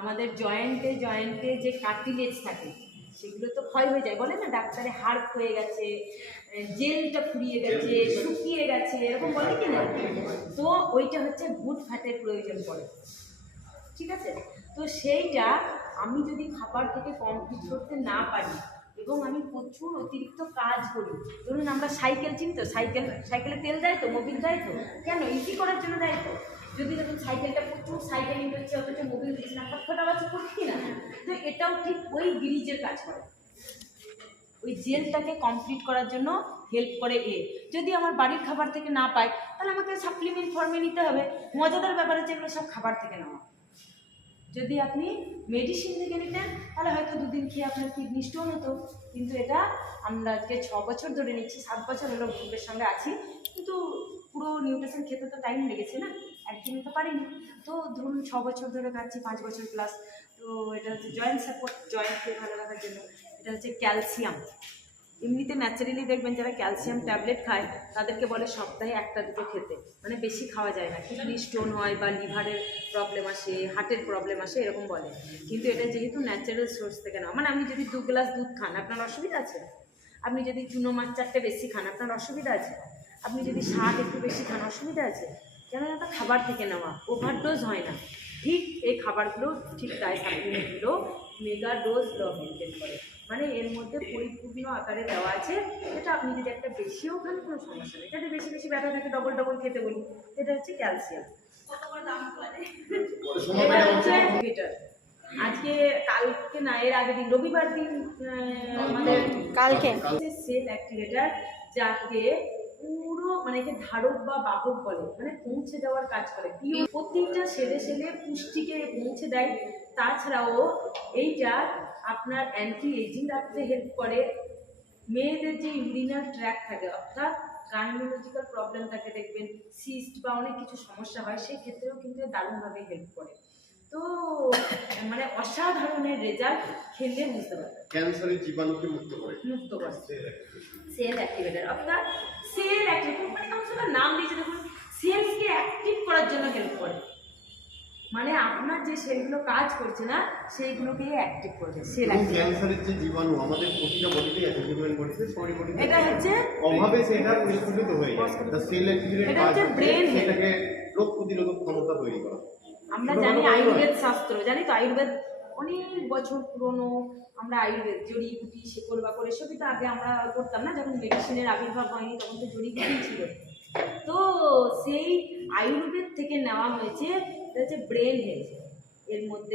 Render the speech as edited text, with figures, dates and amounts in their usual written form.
আমাদের জয়েন্টে জয়েন্টে যে কার্টিলেজ থাকে সেগুলো তো ক্ষয় হয়ে যায়, বলে না ডাক্তারে হাড় ক্ষয়ে গেছে, জেলটা ফুরিয়ে গেছে, শুকিয়ে গেছে, এরকম বলে কি না? তো ওইটা হচ্ছে গুড ফ্যাটের প্রয়োজন পড়ে, ঠিক আছে? তো সেইটা আমি যদি খাবার থেকে কমপ্লিট করতে না পারি এবং আমি প্রচুর অতিরিক্ত কাজ করি, ধরুন আমরা সাইকেল চিনি তো, সাইকেলে তেল দেয় তো, মোবিল দেয় তো, কেন? ইজি করার জন্য দেয় তো। যদি দেখুন সাইকেলটা প্রচুর সাইকেলিং করছে অথচ মোবিল দিচ্ছে না, ফটফটা বাচ্চা করছি না, তো এটাও ঠিক ওই ব্রিজের কাজ করে, ওই জেলটাকে কমপ্লিট করার জন্য হেল্প করে এ। যদি আমার বাড়ির খাবার থেকে না পাই তাহলে আমাকে সাপ্লিমেন্ট ফর্মে নিতে হবে। মজাদার ব্যাপার হচ্ছে এগুলো সব খাবার থেকে নেওয়া। যদি আপনি মেডিসিন থেকে নিতেন তাহলে হয়তো দুদিন খেয়ে আপনার কিডনি স্টোন হতো, কিন্তু এটা আমরা আজকে 6 বছর ধরে নিচ্ছি, 7 বছর হলো গ্রুপের সঙ্গে আছি, কিন্তু পুরো নিউট্রিশন খেতে তো টাইম লেগেছে না, একদিনে তো পারিনি। তো ধরুন 6 বছর ধরে খাচ্ছি, 5 বছর প্লাস। তো এটা হচ্ছে জয়েন্ট সাপোর্ট, জয়েন্টকে ভালো রাখার জন্য। এটা হচ্ছে ক্যালসিয়াম। এমনিতে ন্যাচারালি দেখবেন যারা ক্যালসিয়াম ট্যাবলেট খায় তাদেরকে বলে সপ্তাহে 1-2 খেতে, মানে বেশি খাওয়া যায় না, কিডনি স্টোন হয় বা লিভারের প্রবলেম আসে, হার্টের প্রবলেম আসে, এরকম বলে। কিন্তু এটা যেহেতু ন্যাচারাল সোর্স থেকে না, মানে আপনি যদি 2 গ্লাস দুধ খান আপনার অসুবিধা আছে? আপনি যদি চুনো মাছ 4টে বেশি খান আপনার অসুবিধা আছে? আপনি যদি শাক একটু বেশি খান অসুবিধা আছে? কেননা এটা খাবার থেকে নেওয়া, ওভারডোজ হয় না। ঠিক এই খাবারগুলো ঠিক তাই, সাপ্লিমেন্টগুলো মেগা ডোজ ল মেনটেন করে, মানে এর মধ্যে পরিপূর্ণ আকারে দেওয়া আছে। এটা আপনি যদি একটা বেশিও খান কোনো সমস্যা নেই, যাতে বেশি বেশি ব্যথা থাকে ডবল ডবল খেতে বলি। এটা হচ্ছে ক্যালসিয়াম। এটা হচ্ছে বেটার। আজকে কালকে না, এর আগের দিন রবিবার দিন আমাদের কালকে সেল অ্যাক্টিভেটার, যাকে পুরো মানে একে ধারক বা বাহক বলে, মানে পৌঁছে দেওয়ার কাজ করে, প্রতিটা সেলে সেলে পুষ্টিকে পৌঁছে দেয়। তাছাড়াও এইটা আপনার অ্যান্টি এজিং রাখতে হেল্প করে। মেয়েদের যে ইউরিনাল ট্র্যাক থাকে, অর্থাৎ গাইনোলজিক্যাল প্রবলেম থাকে, দেখবেন সিস্ট বা অনেক কিছু সমস্যা হয়, সেই ক্ষেত্রেও কিন্তু দারুণভাবে হেল্প করে। তো মানে অসাধারণের রেজাল্ট খেলে বুঝতে পারবে। ক্যান্সারের জীবাণুকে মুক্ত করে সেল অ্যাক্টিভেটর, অর্থাৎ সেল অ্যাক্টিভেটর মানে আমরা নাম দিয়েছে দেখুন, সেলসকে অ্যাক্টিভ করার জন্য হেল্প করে, মানে আপনার যে সেলগুলো কাজ করছে না সেইগুলোকে অ্যাক্টিভ করবে। সেল ক্যান্সারের যে জীবাণু আমাদের প্রতিটা বডিতে আছে, হিউম্যান বডিতে, সরি বডিতে, এটা হচ্ছে অভাবে সেটা পরিস্ফুটিত হয়ে যায়। দা সেল অ্যাক্টিভেটর এটা হচ্ছে ব্রেন, সেটাকে রোগ প্রতিরোধক ক্ষমতা তৈরি করা। আমরা জানি আয়ুর্বেদ শাস্ত্র, জানি তো আয়ুর্বেদ অনেক বছর পুরনো। আমরা আয়ুর্বেদ জড়িবুটি শেকড় বাকড় এসবই তো আগে আমরা করতাম না, যখন মেডিসিনের আবির্ভাব হয়নি তখন তো জড়িবুটি ছিল। তো সেই আয়ুর্বেদ থেকে নেওয়া হয়েছে, এটা হচ্ছে ব্রেন হেলথ। এর মধ্যে